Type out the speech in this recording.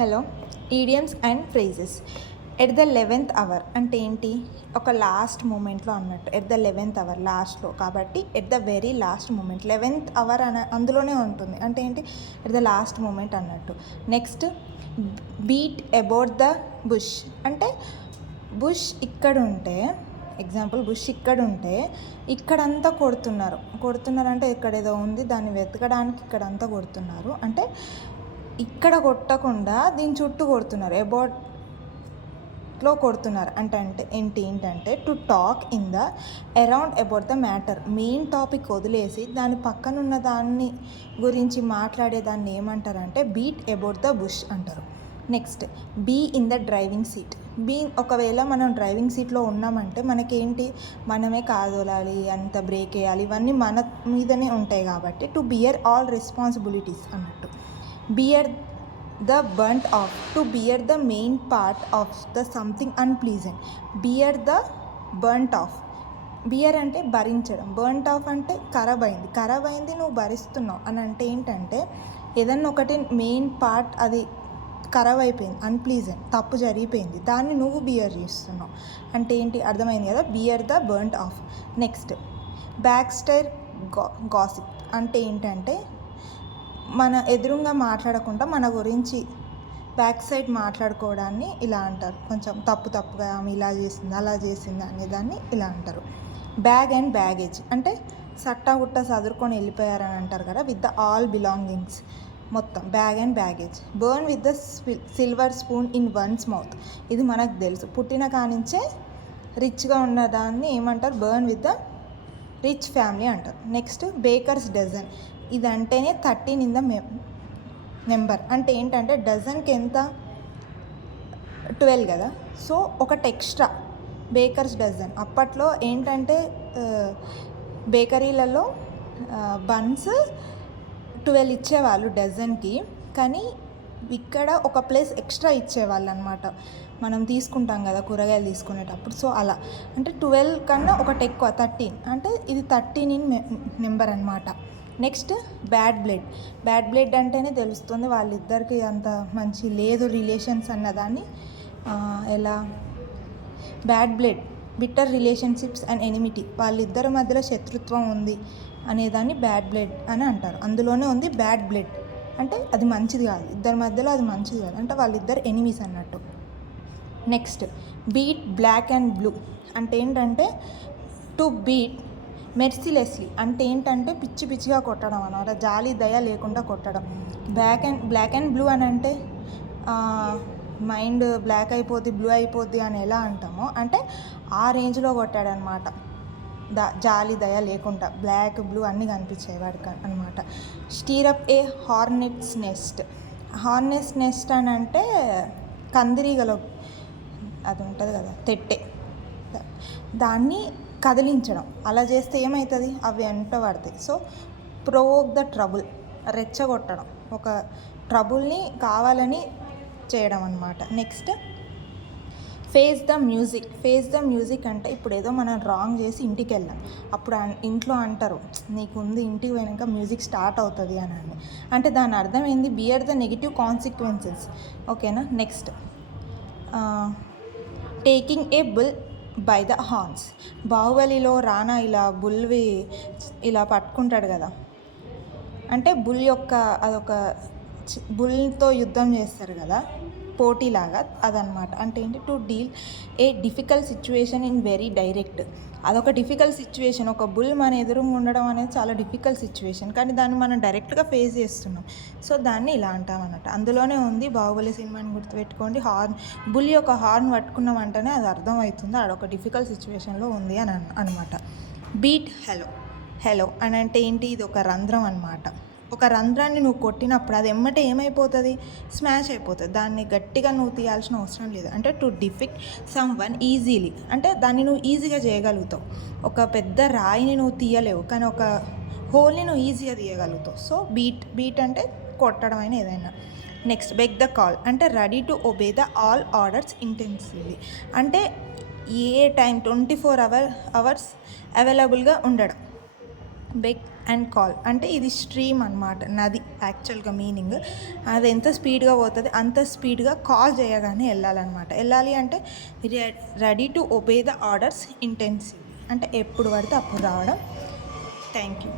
Hello. Idioms and phrases. At the 11th hour అంటే ఏంటి? ఒక లాస్ట్ మూమెంట్లో అన్నట్టు. ఎట్ ద 11th అవర్ లాస్ట్లో, కాబట్టి at the very last moment. 11th hour అందులోనే ఉంటుంది అంటే ఏంటి? ఎట్ ద లాస్ట్ మూమెంట్ అన్నట్టు. Next, beat about the bush అంటే బుష్ ఇక్కడ ఉంటే, ఎగ్జాంపుల్ బుష్ ఇక్కడ ఉంటే ఇక్కడంతా కొడుతున్నారు అంటే ఇక్కడ ఏదో ఉంది దాన్ని వెతకడానికి ఇక్కడంతా కొడుతున్నారు అంటే ఇక్కడ కొట్టకుండా దీని చుట్టూ కొడుతున్నారు, అబౌట్లో కొడుతున్నారు అంటే ఏంటంటే to talk in the around about the matter. Main topic వదిలేసి దాని పక్కన ఉన్న దాన్ని గురించి మాట్లాడే దాన్ని ఏమంటారంటే బీట్ అబౌట్ ద బుష్ అంటారు. Next, be in the driving seat. ఒకవేళ మనం డ్రైవింగ్ సీట్లో ఉన్నామంటే మనకేంటి, మనమే కాదోలాలి, అంత బ్రేక్ వేయాలి, ఇవన్నీ మన మీదనే ఉంటాయి కాబట్టి టు బియర్ ఆల్ రెస్పాన్సిబిలిటీస్ అన్నట్టు. Bear the brunt of, to bear the main part of the something unpleasant. Bear the brunt of. Bear అంటే భరించడం, బర్nt ఆఫ్ అంటే ఖరాబ్ అయింది నువ్వు భరిస్తున్నావు అని అంటే ఏంటంటే ఏదన్నా ఒకటి మెయిన్ పార్ట్ అది ఖరాబ్ అయిపోయింది, అన్ప్లీజెంట్, తప్పు జరిగిపోయింది, దాన్ని నువ్వు బియర్ చేస్తున్నావు అంటే ఏంటి? అర్థమైంది కదా, bear the brunt of. Next, back stair gossip అంటే ఏంటంటే మన ఎదురుగా మాట్లాడకుండా మన గురించి బ్యాక్ సైడ్ మాట్లాడుకోవడాన్ని ఇలా అంటారు. కొంచెం తప్పుగా ఆమె ఇలా చేసింది అలా చేసింది అనేదాన్ని ఇలా అంటారు. బ్యాగ్ అండ్ బ్యాగేజ్ అంటే సట్టాగుట్ట సదురుకొని వెళ్ళిపోయారని అంటారు కదా, విత్ ద ఆల్ బిలాంగింగ్స్ మొత్తం. Bag and baggage. Born with the silver spoon in one's mouth. ఇది మనకు తెలుసు, పుట్టిన కానించే రిచ్గా ఉన్నదాన్ని ఏమంటారు? Born with the rich family అంటారు. Next, baker's dozen. ఇదంటేనే 13 ఇన్ ద నెంబర్ అంటే ఏంటంటే డజన్కి ఎంత? 12 కదా, సో ఒకటి ఎక్స్ట్రా బేకర్స్ డజన్. అప్పట్లో ఏంటంటే బేకరీలలో బన్స్ 12 ఇచ్చేవాళ్ళు డజన్కి, కానీ ఇక్కడ ఒక ప్లేస్ ఎక్స్ట్రా ఇచ్చేవాళ్ళు అనమాట. మనం తీసుకుంటాం కదా కూరగాయలు తీసుకునేటప్పుడు, సో అలా అంటే 12 కన్నా ఒకటి ఎక్కువ 13 అంటే ఇది 13 ఇన్ నెంబర్ అనమాట. నెక్స్ట్, బ్యాడ్ బ్లడ్ అంటేనే తెలుస్తుంది వాళ్ళిద్దరికి అంత మంచి లేదు రిలేషన్స్ అన్నదాన్ని. ఎలా? Bad blood, bitter relationships and enmity, వాళ్ళిద్దరి మధ్యలో శత్రుత్వం ఉంది అనేదాన్ని బ్యాడ్ బ్లడ్ అని అంటారు. అందులోనే ఉంది బ్యాడ్ బ్లడ్ అంటే అది మంచిది కాదు, ఇద్దరి మధ్యలో అది మంచిది కాదు అంటే వాళ్ళిద్దరు ఎనిమీస్ అన్నట్టు. Next, beat black and blue అంటే ఏంటంటే టు బీట్ మెర్సిలెస్లీ అంటే ఏంటంటే పిచ్చిగా కొట్టడం అన్నమాట, జాలి దయ లేకుండా కొట్టడం. బ్లాక్ అండ్ బ్లూ అని అంటే మైండ్ బ్లాక్ అయిపోద్ది బ్లూ అయిపోద్ది అని ఎలా అంటామో అంటే ఆ రేంజ్లో కొట్టాడనమాట, జాలి దయ లేకుండా. బ్లాక్ బ్లూ అన్నీ కనిపించాయి వాడికి అనమాట. స్టీరప్ ఏ హార్నెట్స్ నెస్ట్ అని అంటే కందిరీగలో అది ఉంటుంది కదా తెట్టే, దాన్ని కదిలించడం. అలా చేస్తే ఏమవుతుంది? అవి వెంట పడతాయి. సో ప్రొవోక్ ద ట్రబుల్, రెచ్చగొట్టడం, ఒక ట్రబుల్ని కావాలని చేయడం అన్నమాట. నెక్స్ట్, ఫేస్ ద మ్యూజిక్ అంటే ఇప్పుడు ఏదో మనం రాంగ్ చేసి ఇంటికి వెళ్ళాం, అప్పుడు ఇంట్లో అంటారు నీకు ఉంది ఇంటికి పోయినాక మ్యూజిక్ స్టార్ట్ అవుతుంది అని అంటే దాని అర్థం ఏంది? Bear the negative consequences. ఓకేనా? Next, taking a bull by the horns. బాహుబలిలో రానా ఇలా బుల్వి ఇలా పట్టుకుంటాడు కదా, అంటే బుల్ యొక్క అదొక బుల్తో యుద్ధం చేస్తారు కదా పోటీలాగా, అదనమాట. అంటే ఏంటి? To deal a difficult situation in very direct. అదొక డిఫికల్ట్ సిచ్యువేషన్, ఒక బుల్ మన ఎదురుగా ఉండడం అనేది చాలా డిఫికల్ట్ సిచ్యువేషన్, కానీ దాన్ని మనం డైరెక్ట్గా ఫేస్ చేస్తున్నాం, సో దాన్ని ఇలా అంటాం అన్నట్టు. అందులోనే ఉంది బాహుబలి సినిమాని గుర్తుపెట్టుకోండి, బుల్ యొక్క హార్న్ పట్టుకున్నాం అంటేనే అది అర్థమవుతుంది ఆడొక డిఫికల్ట్ సిచ్యువేషన్లో ఉంది అని అనమాట. బీట్ హెలో అని అంటే ఏంటి? ఇది ఒక రంధ్రం అనమాట. ఒక రంధ్రాన్ని నువ్వు కొట్టినప్పుడు అది ఎమ్మటే ఏమైపోతుంది? స్మాష్ అయిపోతుంది. దాన్ని గట్టిగా నువ్వు తీయాల్సిన అవసరం లేదు. అంటే టు డిఫిక్ట్ సమ్ వన్ ఈజీలీ అంటే దాన్ని నువ్వు ఈజీగా చేయగలుగుతావు. ఒక పెద్ద రాయిని నువ్వు తీయలేవు, కానీ ఒక హోల్ని నువ్వు ఈజీగా తీయగలుగుతావు. సో బీట్ అంటే కొట్టడం అయినా ఏదైనా. నెక్స్ట్, బెగ్ ద కాల్ అంటే ready to obey the all orders intensively అంటే ఏ టైం 24 hours అవైలబుల్గా ఉండడం. బెగ్ అండ్ కాల్ అంటే ఇది స్ట్రీమ్ అనమాట, నది యాక్చువల్గా మీనింగ్. అది ఎంత స్పీడ్గా పోతుంది అంత స్పీడ్గా కాల్ చేయగానే వెళ్ళాలన్నమాట. వెళ్ళాలి అంటే ready to obey the orders intensive, అంటే ఎప్పుడు పడితే అప్పుడు రావడం. Thank you.